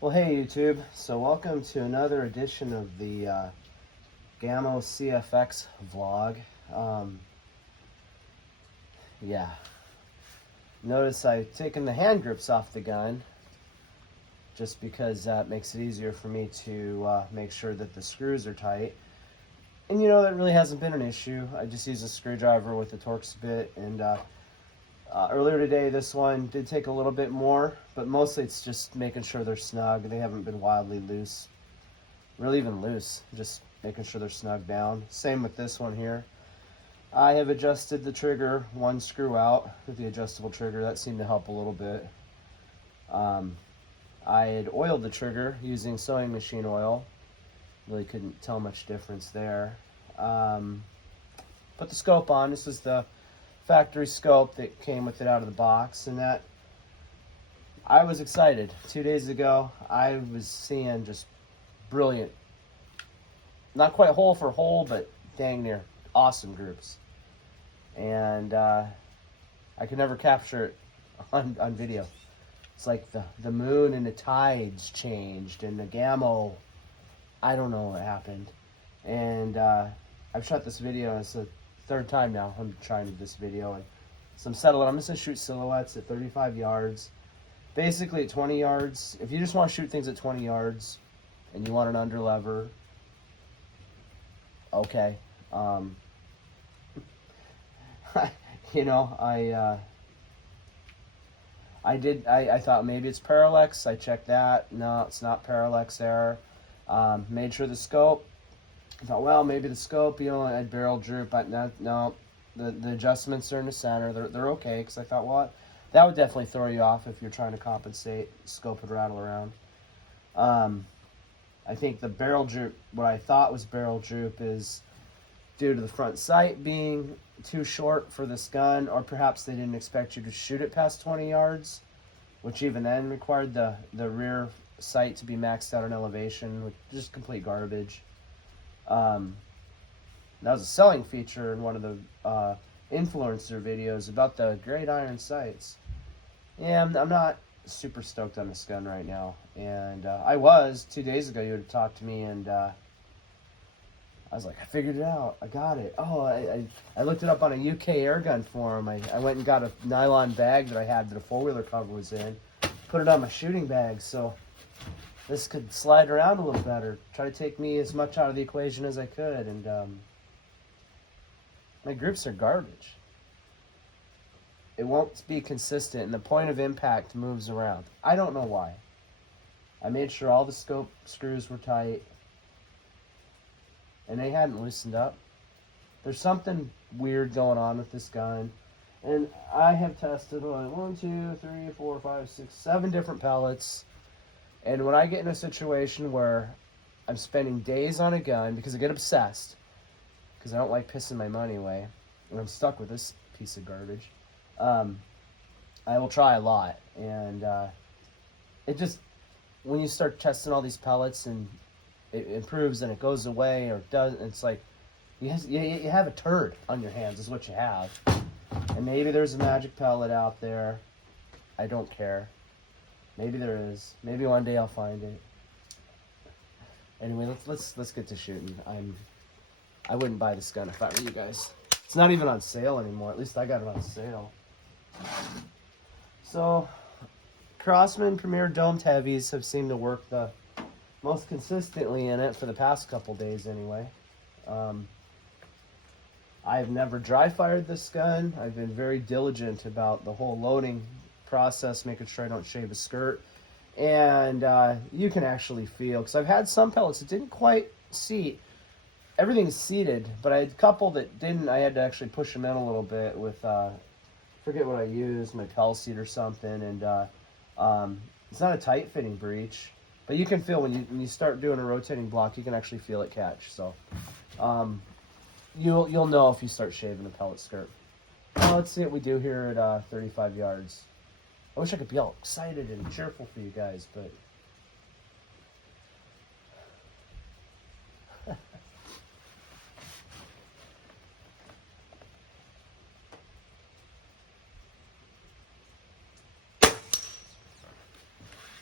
Well, hey YouTube. So welcome to another edition of the Gammo CFX vlog. Yeah, notice I've taken the hand grips off the gun just because that makes it easier for me to make sure that the screws are tight. And you know, that really hasn't been an issue. I just use a screwdriver with a Torx bit, and earlier today this one did take a little bit more, but mostly it's just making sure they're snug. They haven't been wildly loose, really even loose, just making sure they're snug down. Same with this one here. I have adjusted the trigger one screw out with the adjustable trigger. That seemed to help a little bit. I had oiled the trigger using sewing machine oil. Really couldn't tell much difference there. Put the scope on. This is the factory scope that came with it out of the box, and that I was excited. 2 days ago I was seeing just brilliant, not quite hole for hole, but dang near awesome groups, and I could never capture it on video. It's like the moon and the tides changed, and the Gammo, I don't know what happened. And I've shot this video, and it's the third time now I'm trying to do this video, and so I'm settling. I'm just gonna shoot silhouettes at 35 yards. Basically at 20 yards, if you just want to shoot things at 20 yards and you want an under lever, okay. You know, I thought maybe it's parallax. I checked that. No, it's not parallax error. Made sure the scope. I thought, well, maybe the scope, you know, I'd barrel droop, but no, the adjustments are in the center. They're okay, because I thought, well, that would definitely throw you off if you're trying to compensate. The scope would rattle around. I think the barrel droop, what I thought was barrel droop, is due to the front sight being too short for this gun, or perhaps they didn't expect you to shoot it past 20 yards, which even then required the rear sight to be maxed out on elevation, which is just complete garbage. That was a selling feature in one of the influencer videos about the great iron sights. Yeah, I'm not super stoked on this gun right now, and I was 2 days ago. You would have talked to me, and I was like, I figured it out. I got it. Oh, I looked it up on a UK airgun forum. I went and got a nylon bag that I had that a four-wheeler cover was in, put it on my shooting bag, so this could slide around a little better. Try to take me as much out of the equation as I could, and my grips are garbage. It won't be consistent, and the point of impact moves around. I don't know why. I made sure all the scope screws were tight, and they hadn't loosened up. There's something weird going on with this gun, and I have tested 7 different pellets. And when I get in a situation where I'm spending days on a gun because I get obsessed, because I don't like pissing my money away, and I'm stuck with this piece of garbage, I will try a lot. And it just, when you start testing all these pellets and it improves and it goes away or it doesn't, it's like you have a turd on your hands is what you have. And maybe there's a magic pellet out there. I don't care. Maybe there is. Maybe one day I'll find it. Anyway, let's get to shooting. I wouldn't buy this gun if I were you guys. It's not even on sale anymore. At least I got it on sale. So, Crossman Premier Domed Heavies have seemed to work the most consistently in it for the past couple days anyway. I've never dry fired this gun. I've been very diligent about the whole loading process, making sure I don't shave a skirt. And you can actually feel, because I've had some pellets that didn't quite seat. Everything's seated, but I had a couple that didn't. I had to actually push them in a little bit with, forget what I used, my Pel seat or something. And it's not a tight fitting breech, but you can feel when you start doing a rotating block, you can actually feel it catch. So you'll know if you start shaving a pellet skirt. Well, let's see what we do here at 35 yards. I wish I could be all excited and cheerful for you guys, but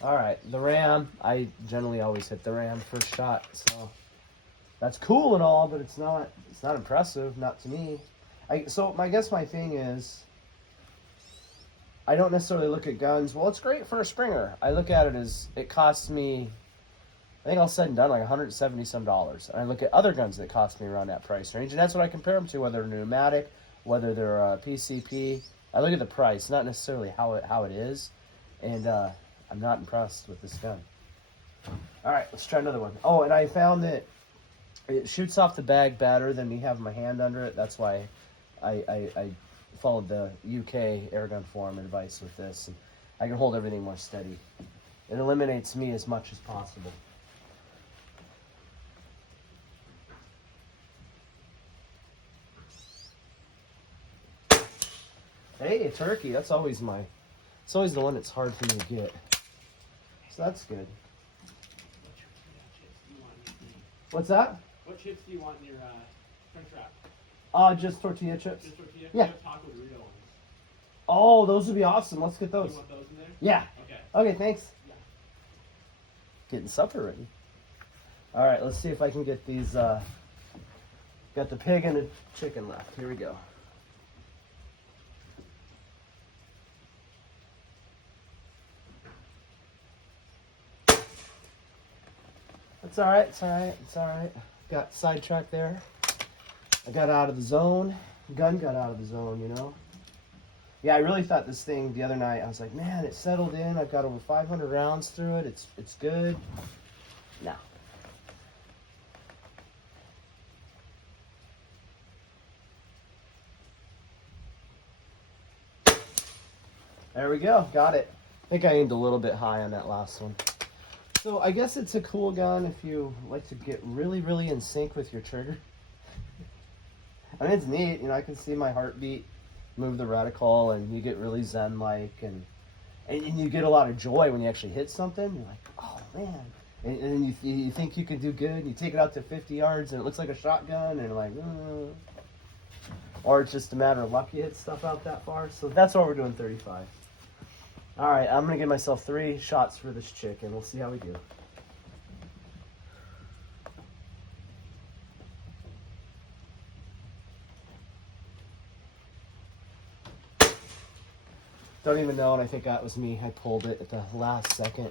All right, the ram. I generally always hit the ram first shot, so that's cool and all, but it's not impressive, not to me. I guess my thing is, I don't necessarily look at guns. Well, it's great for a Springer. I look at it as it costs me, I think all said and done, like $170 some. And I look at other guns that cost me around that price range, and that's what I compare them to, whether they're pneumatic, whether they're PCP. I look at the price, not necessarily how it is, and I'm not impressed with this gun. All right, let's try another one. Oh, and I found that it shoots off the bag better than me having my hand under it. That's why I followed the UK airgun forum advice with this, and I can hold everything more steady. It eliminates me as much as possible. Hey, a turkey. It's always the one that's hard for me to get. So that's good. What's that? What chips do you want in your French wrap? Just tortilla chips. Just tortilla? Yeah. We have taco Dorito ones. Oh, those would be awesome. Let's get those. You want those in there? Yeah. Okay. Okay, thanks. Yeah. Getting supper ready. All right, let's see if I can get these. Got the pig and the chicken left. Here we go. It's all right. It's all right. It's all right. Got sidetracked there. I got out of the zone. Gun got out of the zone, you know. Yeah, I really thought this thing the other night. I was like, man, it settled in. I've got over 500 rounds through it. It's good. No. There we go. Got it. I think I aimed a little bit high on that last one. So I guess it's a cool gun if you like to get really, really in sync with your trigger. I mean, it's neat. You know, I can see my heartbeat move the reticle, and you get really zen-like, and you get a lot of joy when you actually hit something. You're like, oh, man. And you think you can do good, and you take it out to 50 yards, and it looks like a shotgun, and you're like, Or it's just a matter of luck you hit stuff out that far. So that's why we're doing 35. All right, I'm going to give myself 3 shots for this chicken. We'll see how we do. Don't even know, and I think that was me. I pulled it at the last second.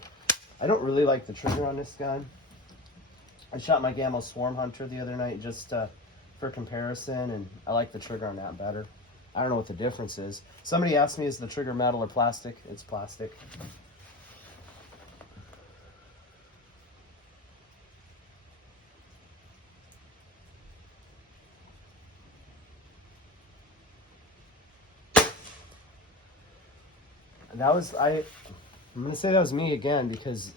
I don't really like the trigger on this gun. I shot my Gamma Swarm Hunter the other night just for comparison, and I like the trigger on that better. I don't know what the difference is. Somebody asked me, is the trigger metal or plastic? It's plastic. That was, I'm going to say that was me again, because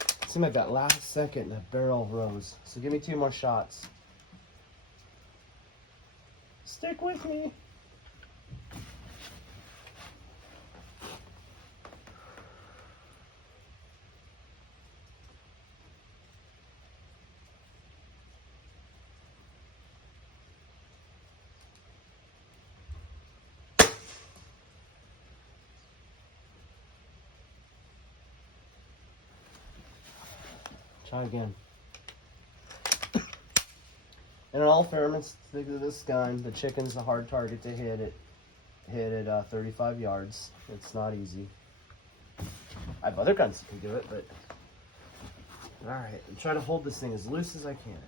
it seemed like that last second that barrel rose. So give me 2 more shots. Stick with me. Try again. And in all fairness to this gun, the chicken's a hard target to hit at 35 yards. It's not easy. I have other guns that can do it, but all right. I'm trying to hold this thing as loose as I can.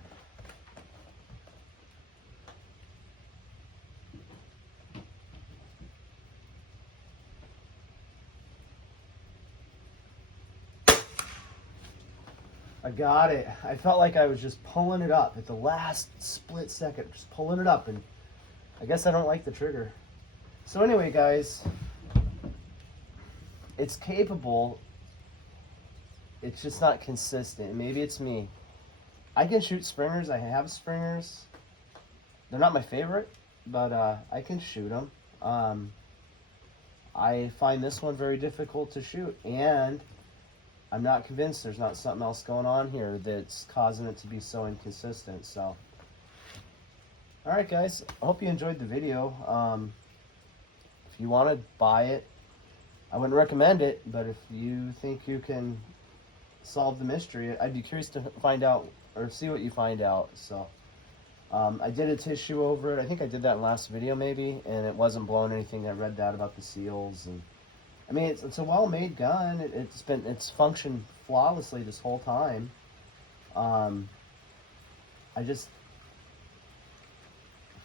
I got it. I felt like I was just pulling it up at the last split second, just pulling it up, and I guess I don't like the trigger. So anyway, guys, it's capable. It's just not consistent. Maybe it's me. I can shoot Springers. I have Springers. They're not my favorite, but I can shoot them. I find this one very difficult to shoot, and I'm not convinced there's not something else going on here that's causing it to be so inconsistent. So, all right, guys, I hope you enjoyed the video. If you want to buy it, I wouldn't recommend it, but if you think you can solve the mystery. I'd be curious to find out or see what you find out. So I did a tissue over it. I think I did that in last video maybe, and it wasn't blown or anything. I read that about the seals, and I mean it's a well-made gun. It's functioned flawlessly this whole time. I just,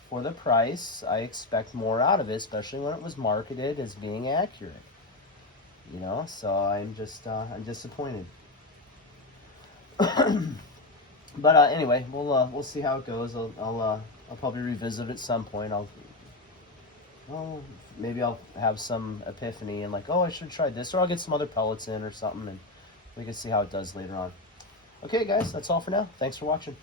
for the price, I expect more out of it, especially when it was marketed as being accurate. You know, so I'm disappointed. But anyway, we'll see how it goes. I'll probably revisit it at some point. Maybe I'll have some epiphany and like, oh, I should try this, or I'll get some other pellets in or something, and we can see how it does later on. Okay, guys, that's all for now. Thanks for watching.